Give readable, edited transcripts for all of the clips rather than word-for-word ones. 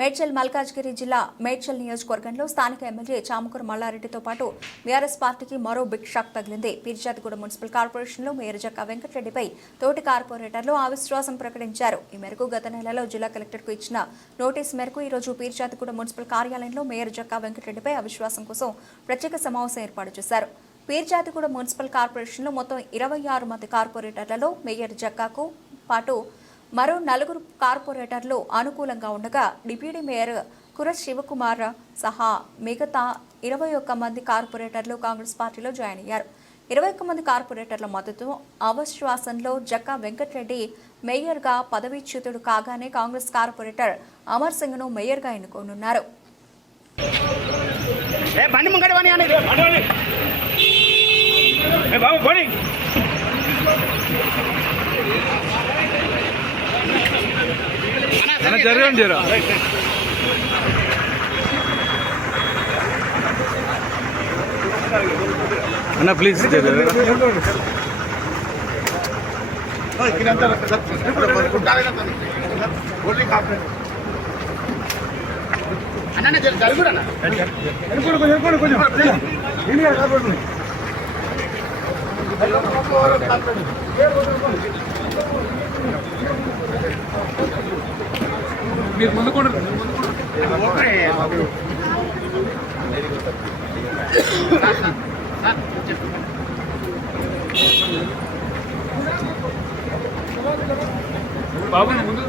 మేడ్చల్ మల్కాజ్గిరి జిల్లా మేడ్చల్ నియోజకవర్గంలో స్థానిక ఎమ్మెల్యే చామకూర మల్లారెడ్డితో పాటు బీఆర్ఎస్ పార్టీకి మరో బిగ్ షాక్ తగిలింది. పీర్జాదిగూడ మున్సిపల్ కార్పొరేషన్లో మేయర్ జక్కా వెంకటరెడ్డిపై తోటి కార్పొరేటర్లు అవిశ్వాసం ప్రకటించారు. ఈ మేరకు గత నెలలో జిల్లా కలెక్టర్కు ఇచ్చిన నోటీసు మేరకు ఈ రోజు పీర్జాదిగూడ మున్సిపల్ కార్యాలయంలో మేయర్ జక్కా వెంకటరెడ్డిపై అవిశ్వాసం కోసం ప్రత్యేక సమావేశం ఏర్పాటు చేశారు. పీర్జాదిగూడ మున్సిపల్ కార్పొరేషన్లో మొత్తం 26 మంది కార్పొరేటర్లలో మేయర్ జక్కాకు పాటు మరో 4 కార్పొరేటర్లు అనుకూలంగా ఉండగా డిప్యూటీ మేయర్ కుర శివకుమార్ సహా మిగతా 21 మంది కార్పొరేటర్లు కాంగ్రెస్ పార్టీలో జాయిన్ అయ్యారు. 21 మంది కార్పొరేటర్ల మద్దతు అవిశ్వాసంలో జక్కా వెంకటరెడ్డి మేయర్గా పదవీచ్యుతుడు కాగానే కాంగ్రెస్ కార్పొరేటర్ అమర్ సింగ్ను మేయర్గా ఎన్నుకోనున్నారు. జరగండి జరా అన్న ప్లీజ్ మీరు ముందు కూడా బాబు ముందు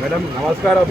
మేడం నమస్కారం.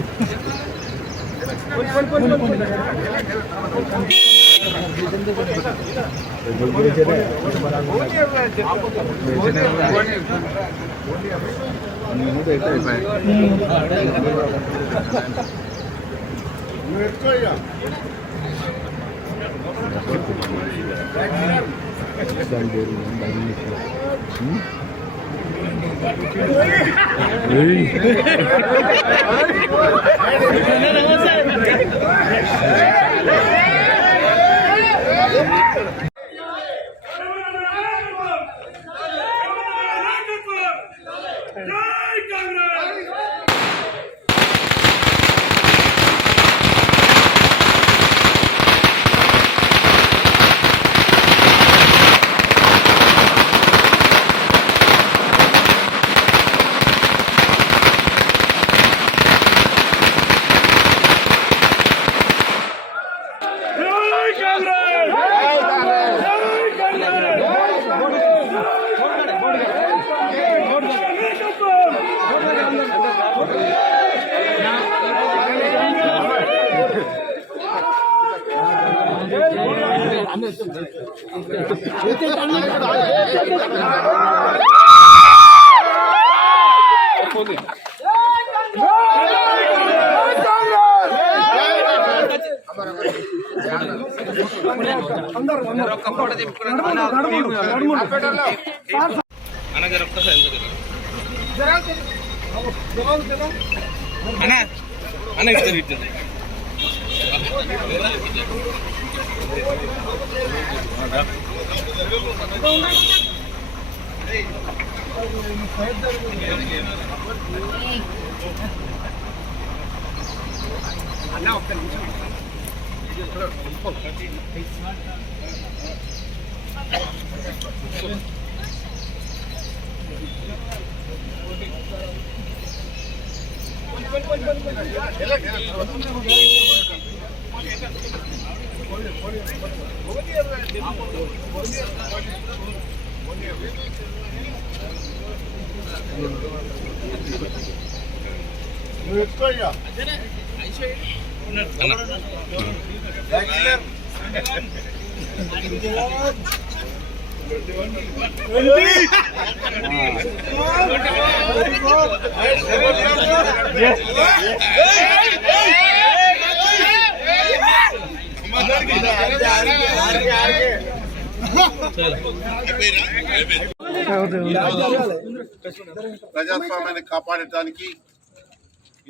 ప్రజాస్వామ్యాన్ని కాపాడటానికి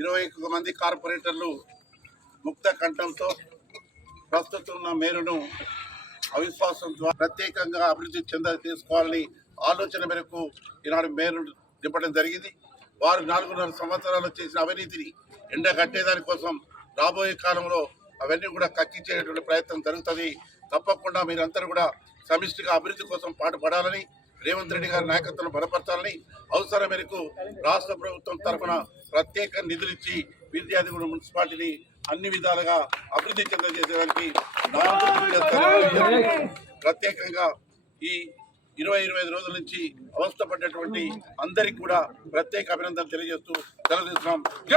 21 మంది కార్పొరేటర్లు ముక్త కంఠంతో ప్రస్తుతం ఉన్న మేరును అవిశ్వాసం ద్వారా ప్రత్యేకంగా అభివృద్ధి తీసుకోవాలని ఆలోచన మేరకు ఈనాడు మేరు దింపడం జరిగింది. వారు 4.5 సంవత్సరాలు చేసిన అవినీతిని ఎండగట్టేదాని కోసం రాబోయే కాలంలో అవన్నీ కూడా కక్కించేటువంటి ప్రయత్నం జరుగుతుంది. తప్పకుండా మీరందరూ కూడా సమిష్టిగా అభివృద్ధి కోసం పాటుపడాలని, రేవంత్ రెడ్డి గారి నాయకత్వం బలపరచాలని, అవసరం మేరకు రాష్ట్ర ప్రభుత్వం తరఫున ప్రత్యేక నిధులు ఇచ్చి విద్యార్థి మున్సిపాలిటీని అన్ని విధాలుగా అభివృద్ధి చెందజేసేదానికి ప్రత్యేకంగా ఈ 20-25 రోజుల నుంచి అవస్థపడ్డటువంటి అందరికీ కూడా ప్రత్యేక అభినందనలు తెలియజేస్తూ సెలవు తీసుకున్నాం.